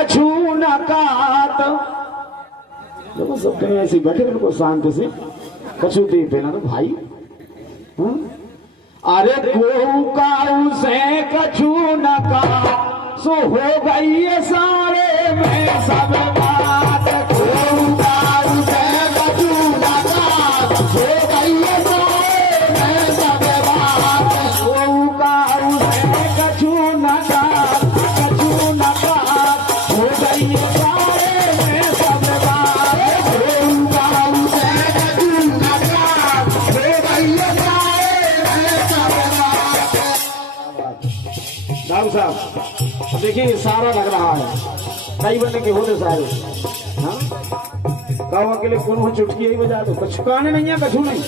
कछु न कात। देखो सब कहीं ऐसे बैठे बिल्कुल शांति से कछु दे पहना तो भाई। अरे गो काऊ से कछु न कात सो हो गई है सारे में सब बात। गो काऊ से कछु न कात हो गई है सारे में सब बात। गो काऊ से कछु न कात हो गई है सारे में सब बात। गो काऊ से कछु न कात हो गई है सारे में सब बात। साहब साहब देखिए सारा लग रहा है कई बने के होते सारे। हाँ गाँव के लिए कौन चुटकी यही बजा दो कछु काने नहीं है कछु नहीं।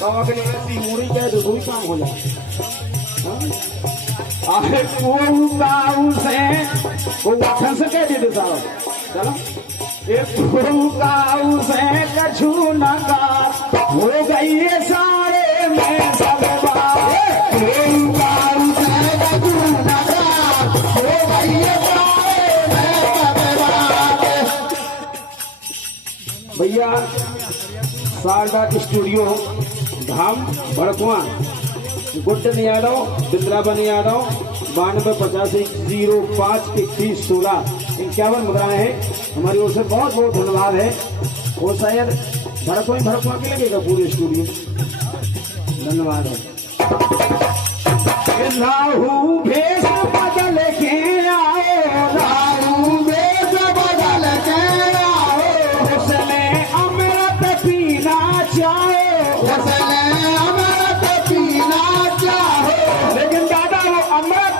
गाँव के लिए ऐसी मूरी कह दो कोई काम हो जाए। अरे गाँव से वो फंस के दे दो सारा। चलो गाँव से कछु न कात हो गई है सारे में सब बात। गाँव से कछु न कात हो गई है सारे में सब बात। भैया शारदा स्टूडियो धाम भड़कुआ गुड्डन यादव बिंद्रावन यादव 9285052116 मुद्राएं हैं हमारी ओर से बहुत बहुत धन्यवाद है। वो शायद भड़कुआ के लगेगा पूरे स्टूडियो। धन्यवाद है। राहु भेष बदल के आए राहु भेष बदल के आए उसने अमृत पीना चाहे उसने अमृत पीना चाहे। लेकिन दादा वो अमृत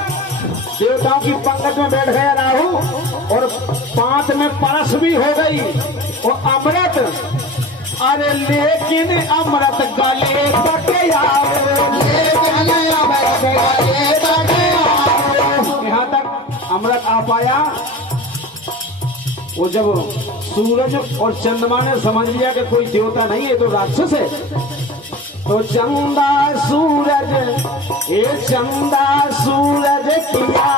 देवताओं की पंगत में बैठ गया राहु और पांच में परस भी हो गई और अमृत। अरे लेकिन अमृत गले तक यहाँ तक अमृत आ पाया। वो जब सूरज और चंद्रमा ने समझ लिया कि कोई देवता नहीं है तो राक्षस है तो चंदा सूरज ये चंदा सूरज किया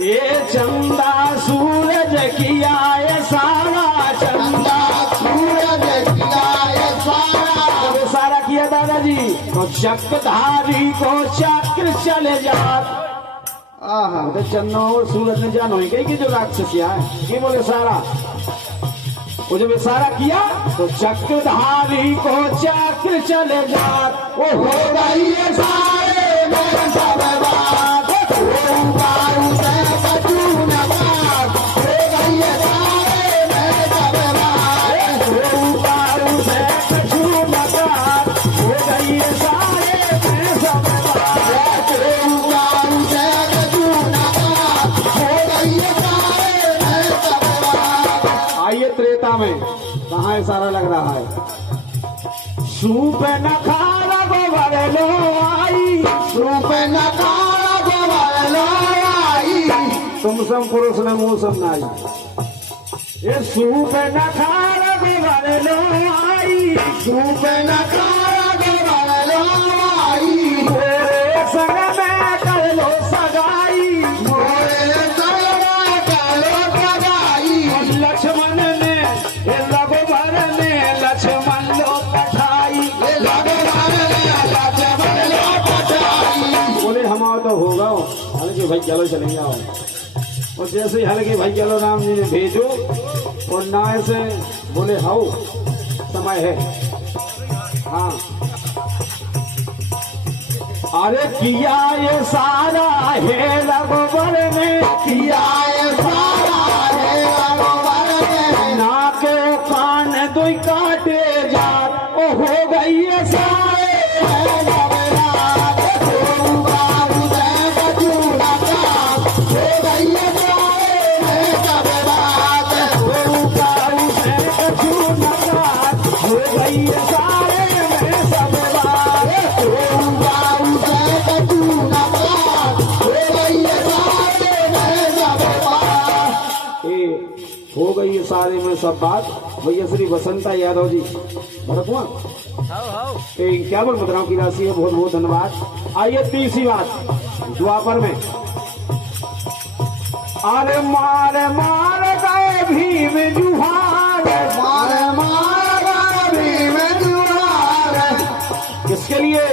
ये चंदा सूरज किया ये सारा चंदा सूरज किया ये सारा। तो सारा किया दादाजी तो चक्रधारी को चक्र चले जात। तो चंदा और सूरज ने जानो ही कि जो राक्षसिया है ये बोले सारा। वो जब सारा किया तो चक्रधारी को चक्र चले जात। वो हो गई है सारे में सब बात। आइए त्रेता में कहाँ सारा लग रहा है। सूप न खारा गोबर लो आई सूप न खारा गोबर लो आई तुम सम पुरुष न मौसम नाई। ये सूप न खारा गोबर लो आई सूप न खारा गोबर लो आई। मेरे संग में कर लो सगाई मेरे संग में कर लो सगाई। लक्ष्मण ने रघुबर ने लक्ष्मण लो कठाई बोले हम आओ तो होगा। हल्के भाई चलो चले जाओ और जैसे ही हल्के भाई चलो राम जी ने भेजो और ना ऐसे बोले हाउ समय है। हाँ अरे किया ये सारा है रघुबर ने किया ये सारा है रघुबर ने ना के कान दुई काटे जात। ओ हो गई है सारे हो गई सारे में सब बात। भैया श्री बसंता यादव जी भड़कुआ 51 मुद्राओं की राशि है। बहुत बहुत धन्यवाद। आइए तीसरी बात द्वापर में अरे मार मार गए भीम जुहार, मार मार गए भीम जुहार। किसके लिए?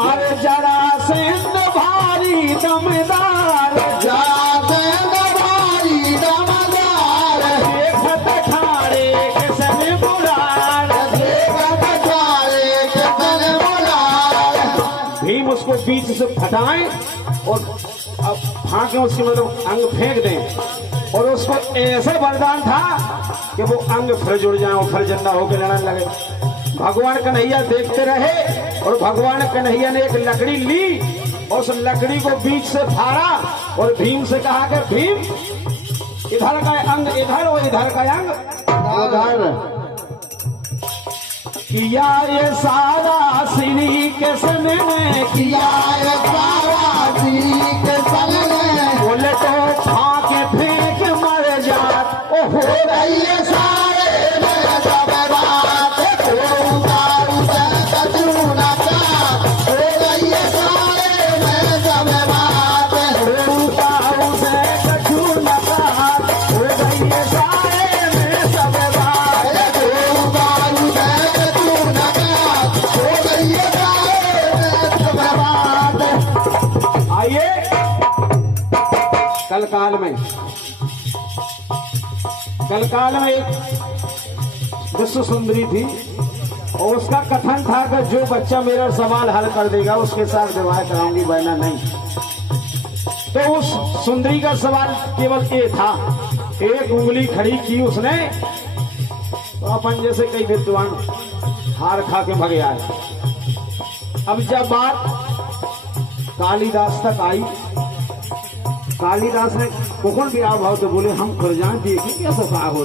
अरे जरासंध भारी दमदार, जरासंध भारी दमदार। देखत ठाड़े के सन बुलार, देखत ठाड़े के सन बुलार। भीम उसको बीच से फटाएं और अब फांके उसके मतलब अंग फेंक दें, और उसको ऐसा वरदान था कि वो अंग फिर जुड़ जाए और फिर जिंदा होकर लड़ने लगे। भगवान कन्हैया देखते रहे और भगवान कन्हैया ने एक लकड़ी ली और उस लकड़ी को बीच से फाड़ा और भीम से कहा कि भीम इधर का अंग इधर और इधर का अंग उधर। किया ये सारा श्री के सन ने, किया ये सारा श्री के सन ने। उलटो फांके फेंक मर जात, ओ हो रही है सारे में सब बात। ओ दारू से कछु न जात। हो रही है सारे में सब बात। दारू से कछु न जात, हो गई है सारे में सब बात। ओ दारू से कछु न जात। हो रही है सारे में सब बात। आइए कल काल में एक विश्व सुंदरी थी और उसका कथन था कि जो बच्चा मेरा सवाल हल कर देगा उसके साथ विवाह कराऊंगी, वरना नहीं। तो उस सुंदरी का सवाल केवल ये था, एक उंगली खड़ी की उसने तो अपन जैसे कई विद्वान हार खा के भगे आए। अब जब बात कालिदास तक आई, कालिदास ने कुकुन भी भाव तो बोले हम खुरजान देखिए क्या सफा हो।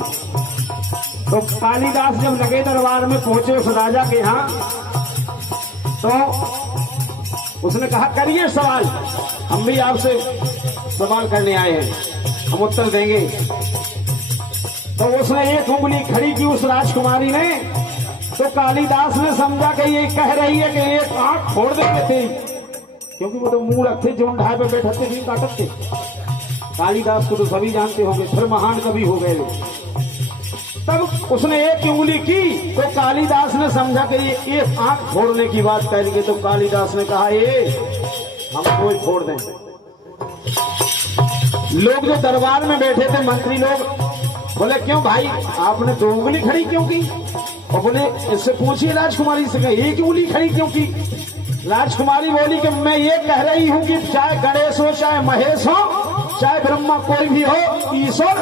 तो कालिदास जब लगे दरबार में पहुंचे उस राजा के यहाँ, तो उसने कहा करिए सवाल, हम भी आपसे सवाल करने आए हैं, हम उत्तर देंगे। तो उसने एक उंगली खड़ी की उस राजकुमारी ने, तो कालिदास ने समझा कि ये कह रही है कि एक आंख फोड़ देते थे, क्योंकि वो तो मूर्ख थे जो ढाई पे बैठते थे काटते थे। कालिदास को तो सभी जानते होंगे, फिर महान कवि हो गए। तब उसने एक उंगली की तो कालिदास ने समझा कि ये एक आंख फोड़ने की बात करेंगे। तो कालिदास ने कहा ये हम कोई फोड़ दें। लोग जो दरबार में बैठे थे मंत्री लोग बोले क्यों भाई आपने दो उंगली खड़ी क्यों की? और बोले इससे पूछिए राजकुमारी से एक उंगली खड़ी क्यों की? राजकुमारी बोली कि मैं ये कह रही हूं कि चाहे गणेश हो, चाहे महेश हो, चाहे ब्रह्मा, कोई भी हो, ईश्वर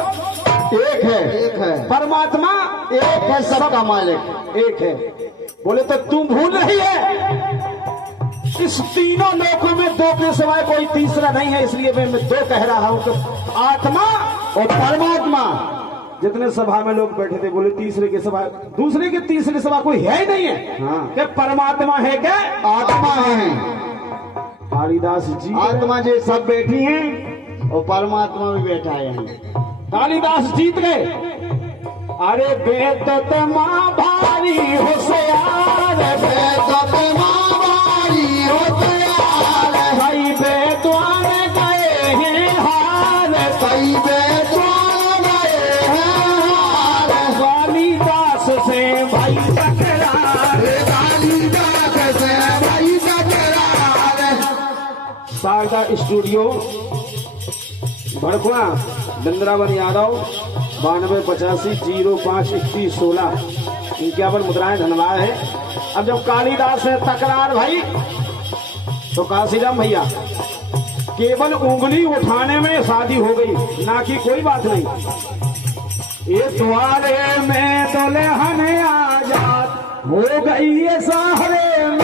एक है, परमात्मा एक है, सबका मालिक एक है। बोले तो तुम भूल रही है इस तीनों लोकों में दो के सिवाय कोई तीसरा नहीं है, इसलिए मैं दो कह रहा हूं कि आत्मा और परमात्मा। जितने सभा में लोग बैठे थे बोले तीसरे के सभा, दूसरे के तीसरे सभा कोई है ही नहीं है। हाँ। क्या परमात्मा है क्या? आत्मा है। कालिदास जी आत्मा जी सब बैठी हैं और परमात्मा भी बैठा है। कालिदास जीत गए। अरे बेदत माँ भारी होशियार, बेदत माँ भारी होशियार। भाई बेद्वान गए हैं हार, कई बेद्वान गए हैं हार। कालिदास से भाई टकरार, कालिदास से भाई टकरार। शारदा स्टूडियो भड़कुआ, दंदरावन यादव 9285052116 51 मुद्राएं धन्यवाद है। अब जब कालिदास से तकरार भाई तो काशीराम भैया केवल उंगली उठाने में शादी हो गई, ना कि कोई बात नहीं। ये द्वारे में दुल्हन आजाद हो गई है साहरे में